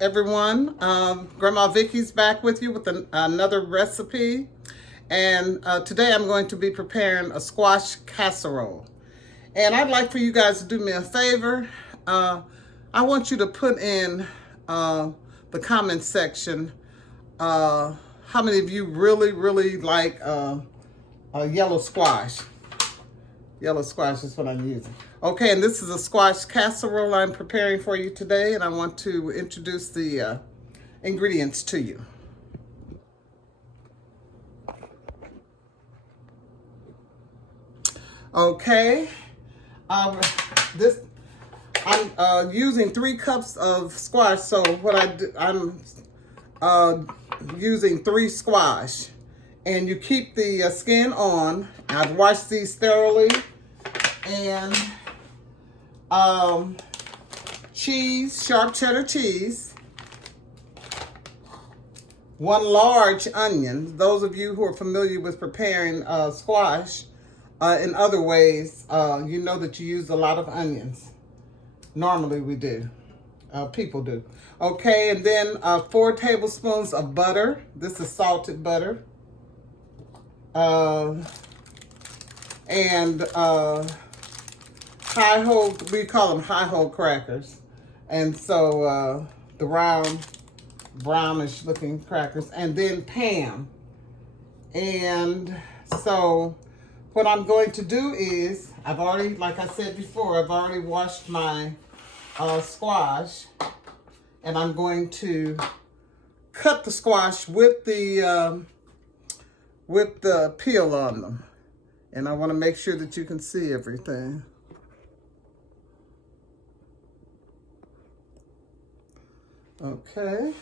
everyone. Grandma Vickie's back with you with another recipe. And today I'm going to be preparing a squash casserole. And I'd like for you guys to do me a favor. I want you to put in the comment section how many of you really like a yellow squash. Yellow squash is what I'm using. Okay, and this is a squash casserole I'm preparing for you today, and I want to introduce the ingredients to you. Okay, I'm using 3 cups of squash. So what I'm using 3 squash, and you keep the skin on. I've washed these thoroughly. And cheese, sharp cheddar cheese, 1 large onion. Those of you who are familiar with preparing squash in other ways, you know that you use a lot of onions. Normally we do. People do. Okay, and then 4 tablespoons of butter. This is salted butter. We call them high-hole crackers. And so the brownish looking crackers. And then Pam. And so what I'm going to do is, like I said before, I've already washed my squash. And I'm going to cut the squash with the peel on them. And I want to make sure that you can see everything. Okay.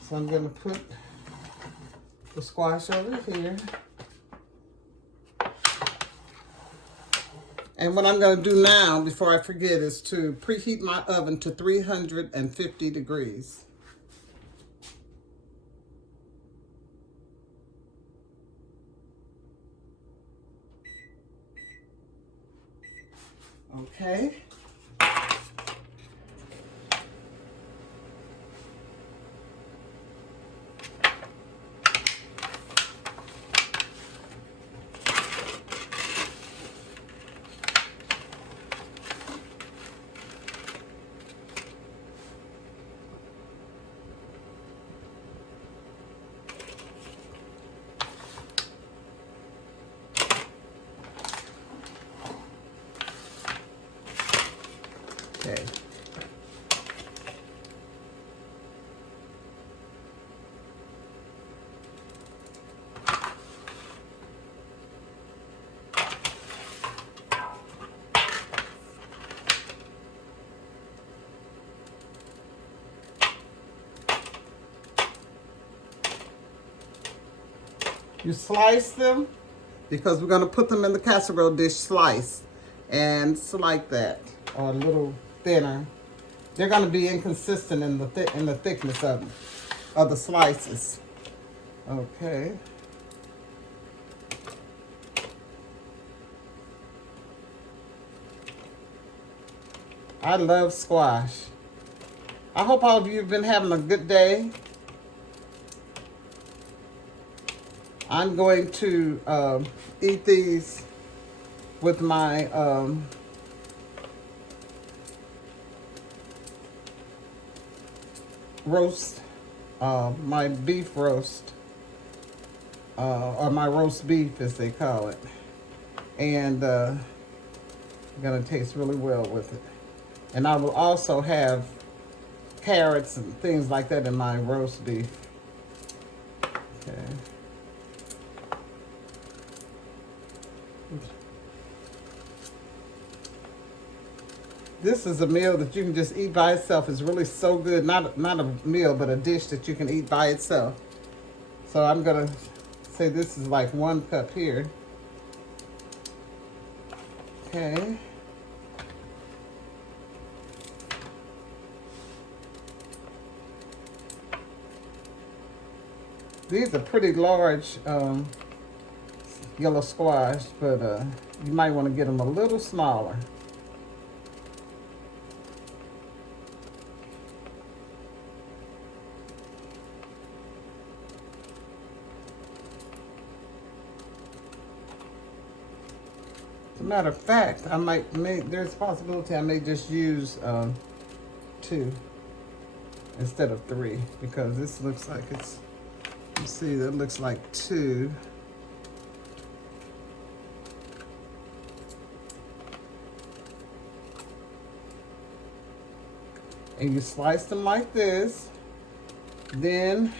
So I'm going to put the squash over here. And what I'm going to do now, before I forget, is to preheat my oven to 350 degrees. Okay. Okay. You slice them because we're going to put them in the casserole dish sliced, and it's like that, or a little thinner. They're going to be inconsistent in the thickness of the slices. Okay. I love squash. I hope all of you have been having a good day. I'm going to eat these with my roast, my beef roast, or my roast beef as they call it. And gonna taste really well with it. And I will also have carrots and things like that in my roast beef. Okay. This is a meal that you can just eat by itself. It's really so good. Not a meal, but a dish that you can eat by itself. So I'm gonna say this is like 1 cup here. Okay. These are pretty large yellow squash, but you might want to get them a little smaller. Matter of fact, there's a possibility I may just use 2 instead of 3, because this looks like it's, you see, that looks like 2. And you slice them like this. Then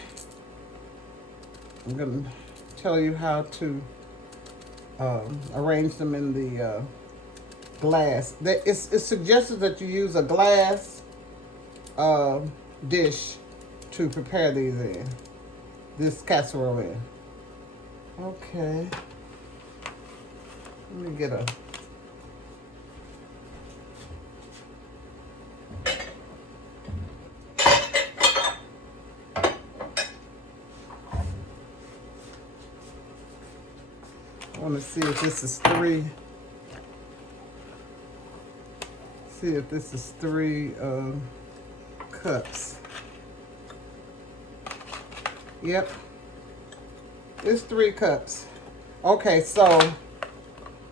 I'm going to tell you how to arrange them in the glass. It's suggested that you use a glass dish to prepare these in. This casserole in. Okay. Let me get a... I want to see if this is 3. See if this is 3 cups. Yep. It's 3 cups. Okay, so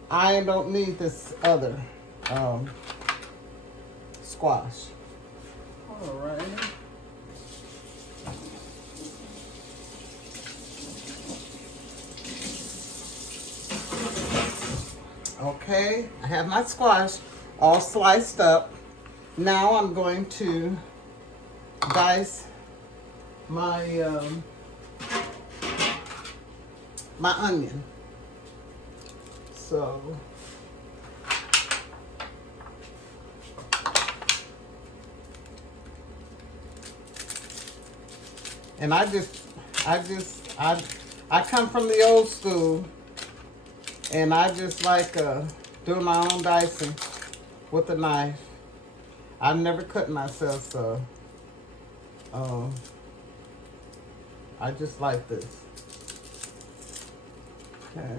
I don't need this other squash. All right. Okay, I have my squash all sliced up. Now I'm going to dice my my onion. So and I come from the old school. And I just like doing my own dicing with a knife. I've never cut myself, so I just like this. Okay.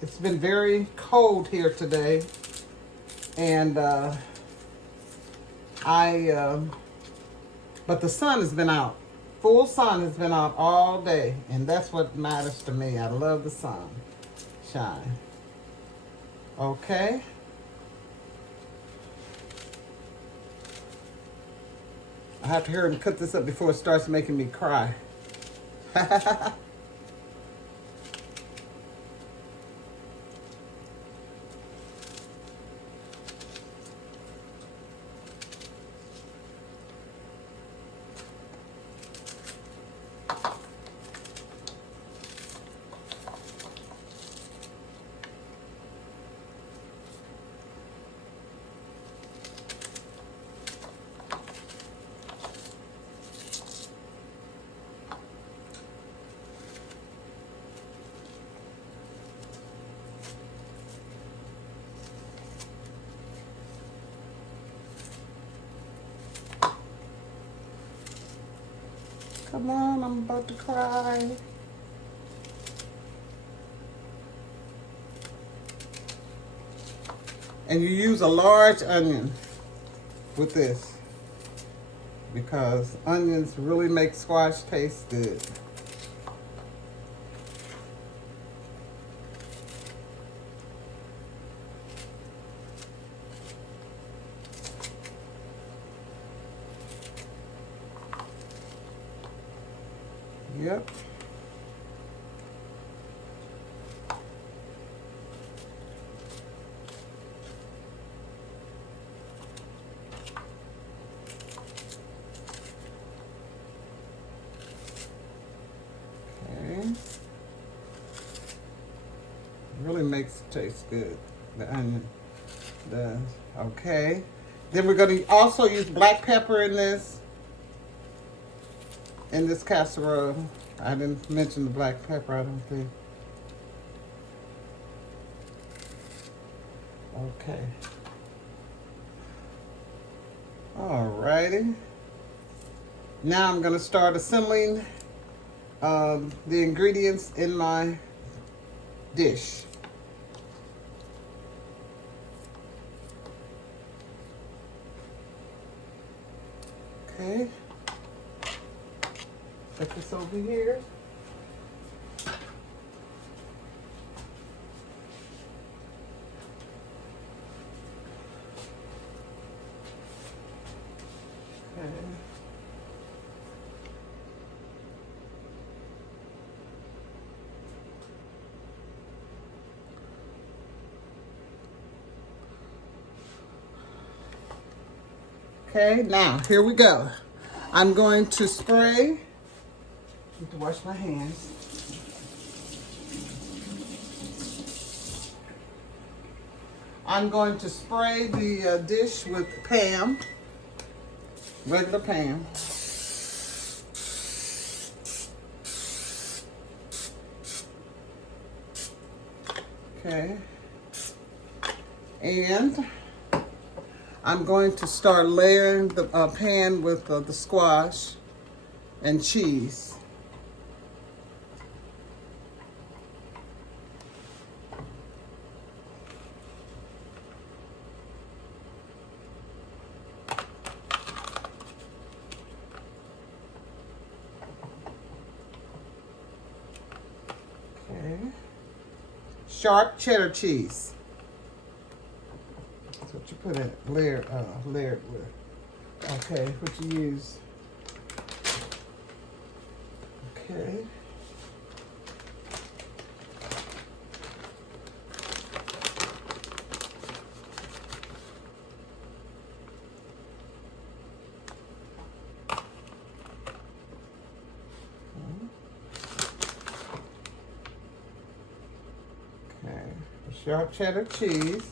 It's been very cold here today, and but the sun has been out. Full sun has been out all day, and that's what matters to me. I love the sun shine. Okay. I have to hurry and cut this up before it starts making me cry. Come on, I'm about to cry. And you use a large onion with this, because onions really make squash taste good. Yep. Okay. Really makes it taste good. The onion does. Okay. Then we're going to also use black pepper in this casserole. I didn't mention the black pepper, I don't think. Okay. Alrighty. Now I'm going to start assembling the ingredients in my dish. Okay. Put this over here. Okay, now here we go. I'm going to spray. I need to wash my hands. I'm going to spray the dish with Pam, regular Pam. Okay, and I'm going to start layering the pan with the squash and cheese. Okay. Sharp cheddar cheese. That's what you put in layered with. Okay, what you use. Okay. Okay, sharp cheddar cheese.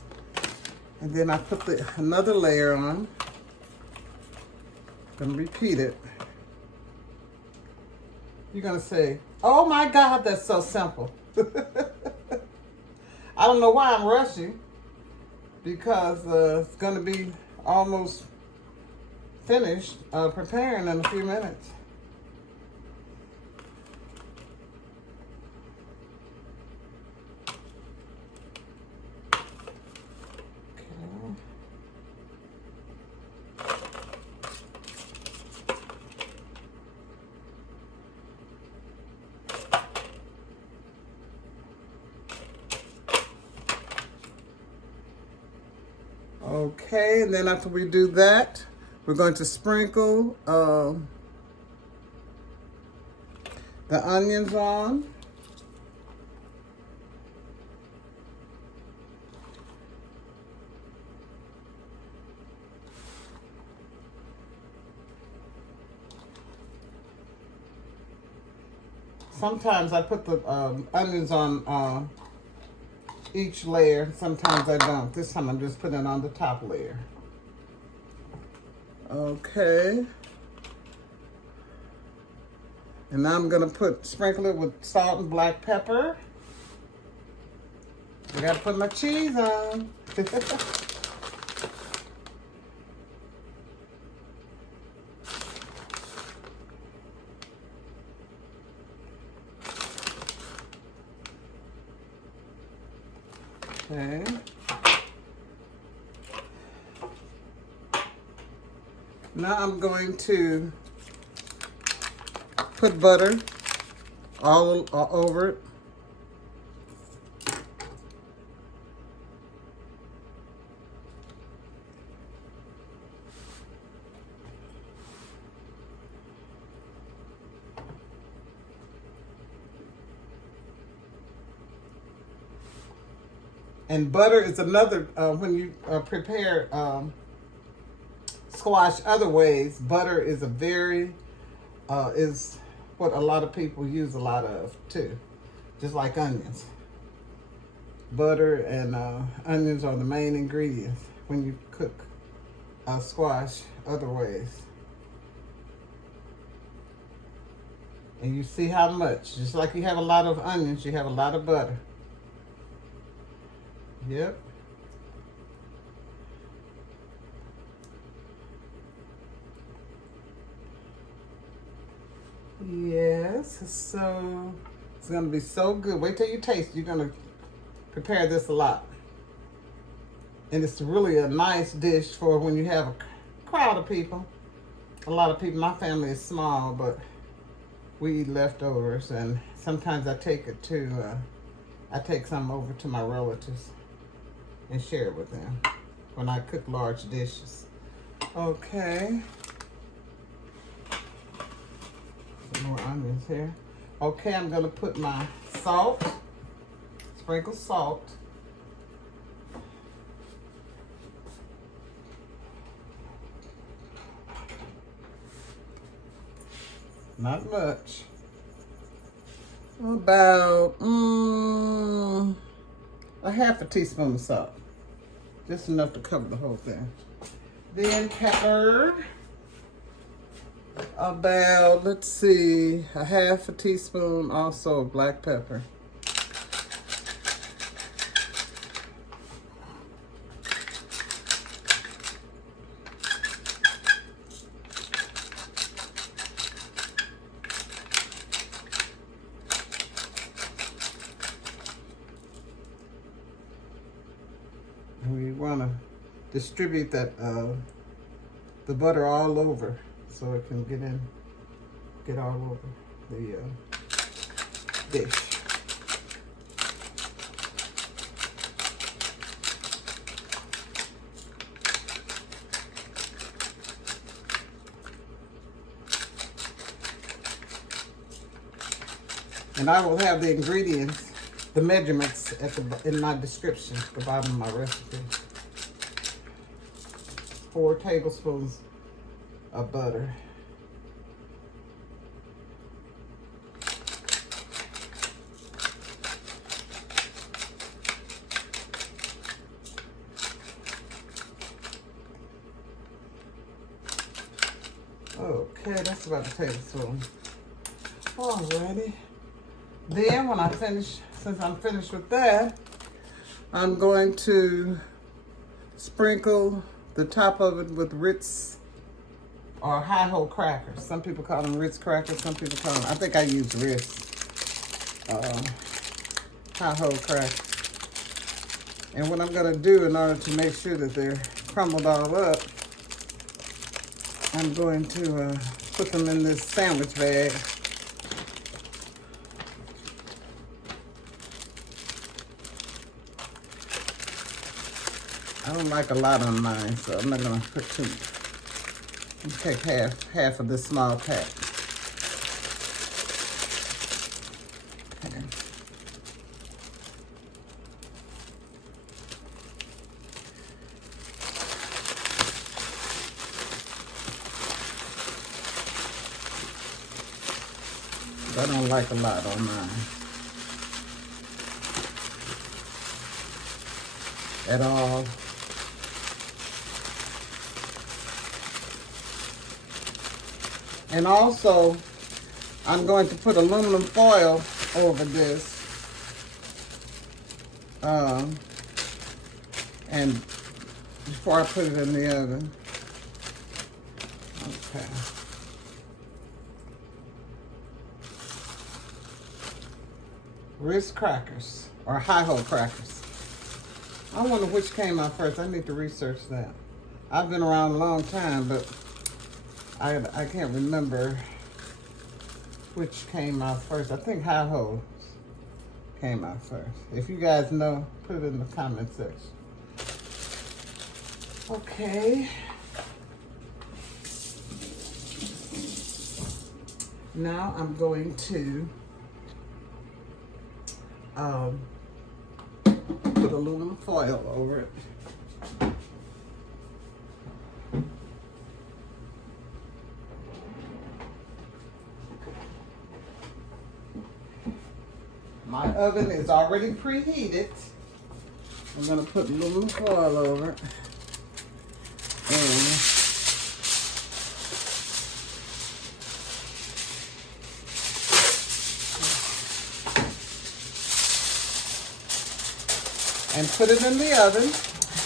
And then I put another layer on. I'm gonna repeat it. You're gonna say, oh my God, that's so simple. I don't know why I'm rushing, because it's gonna be almost finished preparing in a few minutes. Okay, and then after we do that, we're going to sprinkle the onions on. Sometimes I put the onions on each layer. Sometimes I don't. This time I'm just putting it on the top layer. Okay. And now I'm gonna sprinkle it with salt and black pepper. I gotta put my cheese on. Okay. Now I'm going to put butter all over it. And butter is another, when you prepare squash other ways, butter is is what a lot of people use a lot of too, just like onions. Butter and onions are the main ingredients when you cook squash other ways. And you see how much, just like you have a lot of onions, you have a lot of butter. Yep. Yes, so it's gonna be so good. Wait till you taste. You're gonna prepare this a lot. And it's really a nice dish for when you have a crowd of people. A lot of people, my family is small, but we eat leftovers, and sometimes I take it to, I take some over to my relatives and share it with them when I cook large dishes. Okay. Some more onions here. Okay, I'm gonna put my salt, sprinkle salt. Not much. About a half a teaspoon of salt. Just enough to cover the whole thing. Then pepper. About, let's see, a half a teaspoon also of black pepper. We want to distribute that the butter all over so it can get all over the dish. And I will have the ingredients, the measurements in my description, the bottom of my recipe. 4 tablespoons of butter. Okay, that's about a tablespoon. Alrighty. Then when I finish, since I'm finished with that, I'm going to sprinkle the top of it with Ritz or high-ho crackers. Some people call them Ritz Crackers, some people call them, I think I use Ritz high-ho crackers. And what I'm gonna do in order to make sure that they're crumbled all up, I'm going to put them in this sandwich bag. I don't like a lot on mine, so I'm not gonna put too much. Take half of this small pack. Okay. I don't like a lot on mine at all. And also, I'm going to put aluminum foil over this. And before I put it in the oven. Okay. Ritz Crackers, or high-ho crackers. I wonder which came out first. I need to research that. I've been around a long time, but I can't remember which came out first. I think high-ho came out first. If you guys know, put it in the comment section. Okay. Now I'm going to put aluminum foil over it. My oven is already preheated. I'm gonna put aluminum foil over it. And put it in the oven.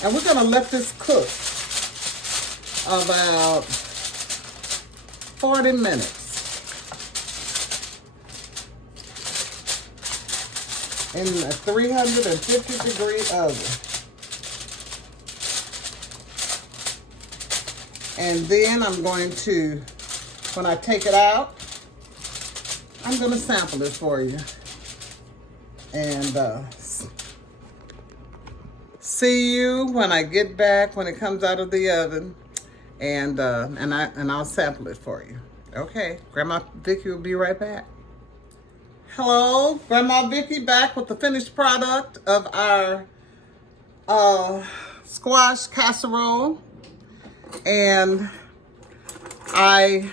And we're gonna let this cook about 40 minutes. In a 350-degree oven. And then I'm going to, when I take it out, I'm gonna sample it for you. And see you when I get back, when it comes out of the oven. And I'll sample it for you. Okay, Grandma Vickie will be right back. Hello, Grandma Vickie back with the finished product of our squash casserole. And I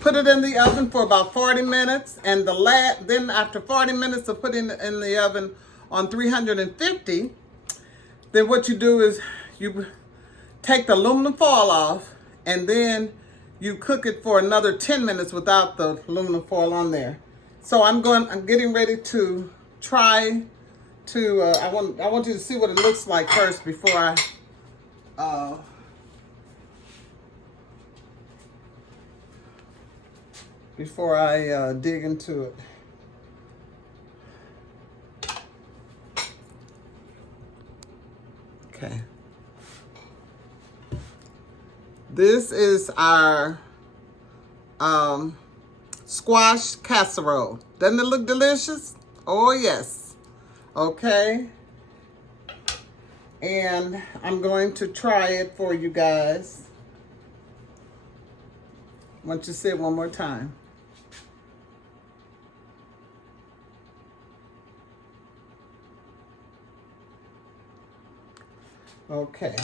put it in the oven for about 40 minutes. And then after 40 minutes of putting it in the oven on 350, then what you do is you take the aluminum foil off, and then you cook it for another 10 minutes without the aluminum foil on there. So I'm getting ready to try to, I want you to see what it looks like first before I dig into it. Okay. This is our squash casserole. Doesn't it look delicious? Oh, yes. Okay. And I'm going to try it for you guys. I want you to say it one more time. Okay.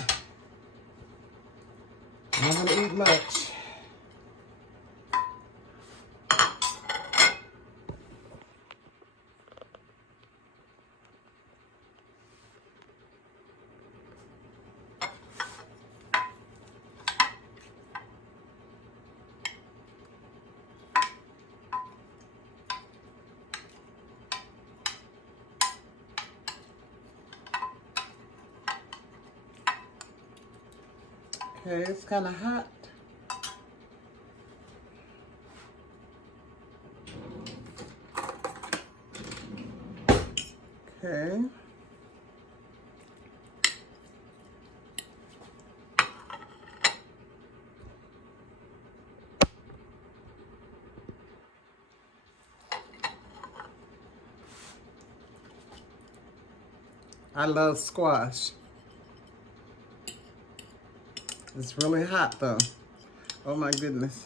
I'm not gonna eat much. Okay, it's kind of hot. Okay. I love squash. It's really hot though. Oh my goodness.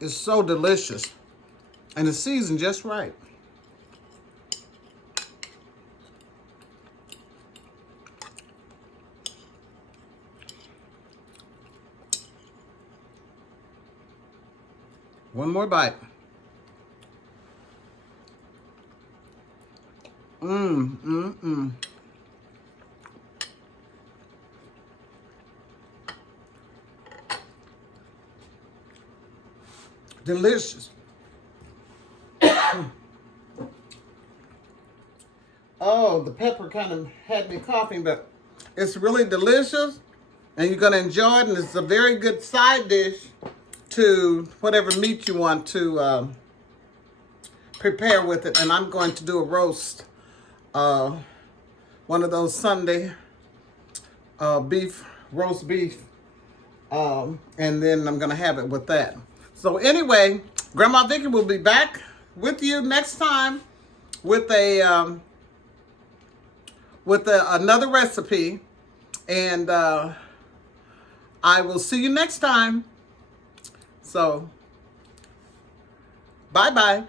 It's so delicious. And it's seasoned just right. One more bite. Delicious. Oh, the pepper kind of had me coughing, but it's really delicious, and you're going to enjoy it, and it's a very good side dish to whatever meat you want to prepare with it. And I'm going to do a roast, one of those Sunday roast beef, and then I'm going to have it with that. So anyway, Grandma Vickie will be back with you next time with another recipe, and I will see you next time. So, bye-bye.